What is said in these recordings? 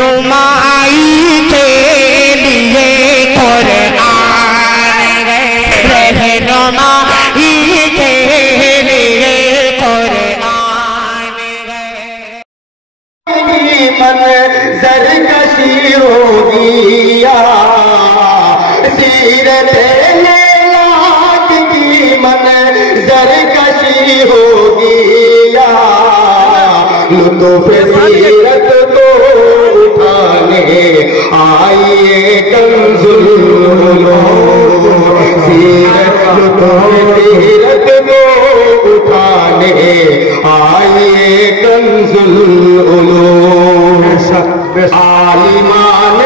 رہنمائی کے لیے قرآن ہے، رہنمائی کے لیے قرآن ہے۔ منظر کشی ہوگی یا سیرت لیلاک کی منظر کشی ہوگی یا لطف سیرت کو اٹھانے آئیے کنز العلوم، سیرت کو اٹھانے آئیے کنز العلوم، عالمان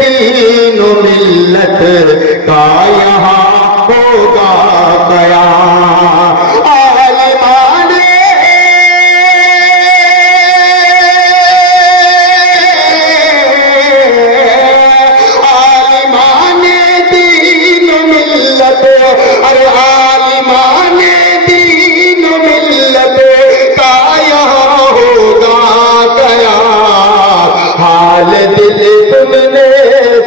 دین و ملت کا یہاں ہوگا قیام، عالمان دین و ملت، ارے عالمان دین و ملت کا یہاں ہوگا قیام، حال دل تم نے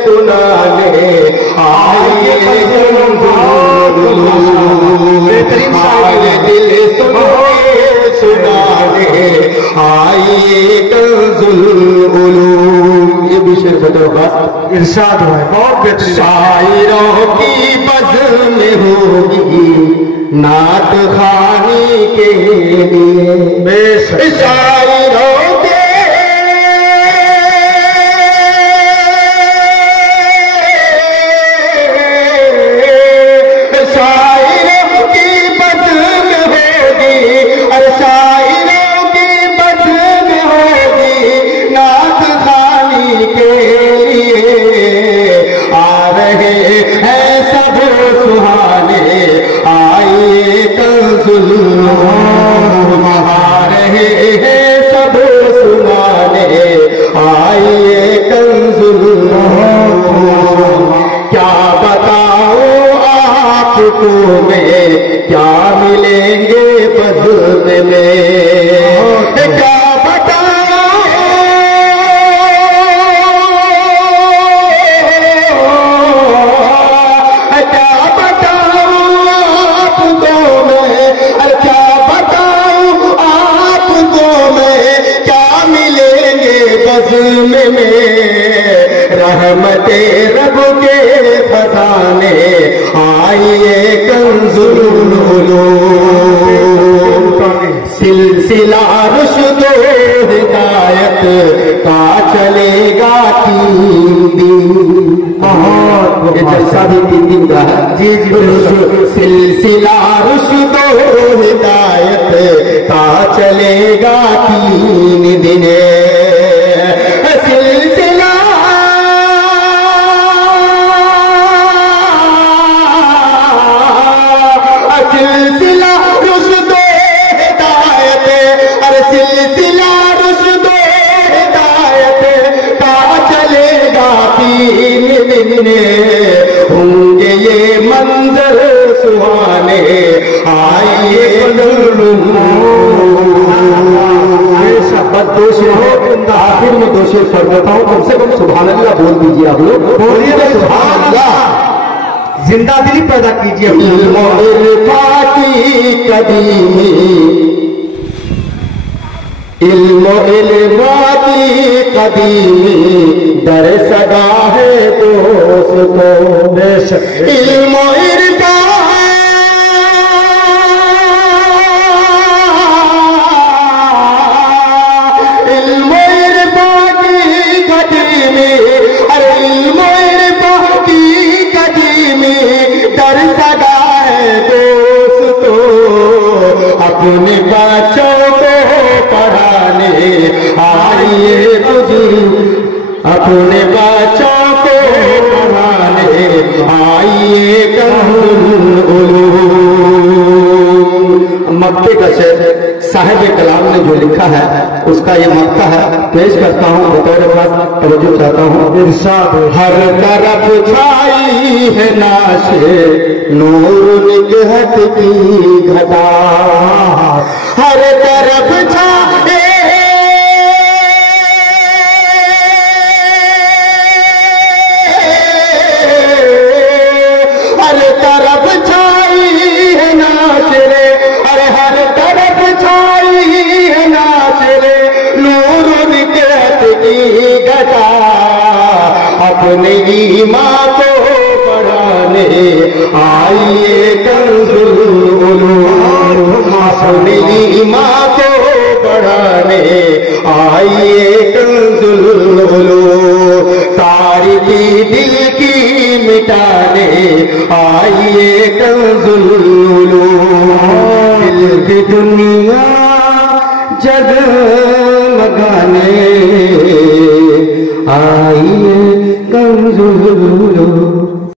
سنانے آئیے حال دل تم نے سنانے آئیے کنز العلوم۔ یہ بھی شعر بدر بس ارشاد ہوا ہے، بہت بہترین۔ شاعروں کی بزم ہوگی نعت خوانی کے لیے، بے شک شاعروں کے شاعروں کی بزم ہوگی، اور شاعروں کی بزم ہوگی نعت خوانی کے لیے، آ رہے ہیں سب سہانے آئیے کنز العلوم، آ رہے ہیں سب سہانے آئیے کنز العلوم، کیا بتاؤں آپ کو میں کیا ملیں گے بزم میں، کیا بتاؤں آپ کو میں، کیا بتاؤں آپ کو میں کیا ملیں گے بزم میں، رحمت رب کے خزانے آئیے کنز العلوم، سلسلہ رشد و ہدایت کا چلے گا 3 دن، یہ جلسہ بھی 3 دن کا ہے، سلسلہ رشد و ہدایت کا چلے گا 3 دن، سلسلہ رشد و ہدایت، اور سلسلہ رشد و ہدایت کا چلے گا 3 دن، ہوں گے یہ منظر سہانے آئیے بس 2 شعر ہے، آخر میں 2 شعر پڑھ دیتا ہوں، کم سے کم سبحان اللہ بول دیجیے آپ لوگ، بولیے سبحان اللہ، زندہ دلی پیدا کیجیے۔ علم و عرفان کی قدیمی، علم و عرفان کی قدیمی در صدا ہے دوستوں، بے شک علم و عرفان کی قدیمی، ارے علم و عرفان کی قدیمی در صدا ہے دوستوں، اپنے بچوں کو پڑھانے آئیے بزرگ، اپنے بچوں کو پڑھانے آئیے کنز العلوم۔ مکے کا شعر صاحب کلام نے جو لکھا ہے اس کا یہ مکہ ہے، پیش کرتا ہوں، بطور خاص توجہ چاہتا ہوں۔ ارشاد ہر طرف چھائی ہے ناشے نور نگہت کی گھٹا، ہر طرف چھائے طرف چھائی ہے ناچ رے، ارے ہر طرف چھائی ہے ناچ رے، نور نکلت کی گھٹا اپنے ایمان کو بڑھانے آئیے کنز العلوم، اپنے ایمان کو بڑھانے آئیے کنز العلوم، تاریکی دل کی مٹانے آئیے کنز العلوم، دل کی دنیا جگمگانے آئیے کنز العلوم۔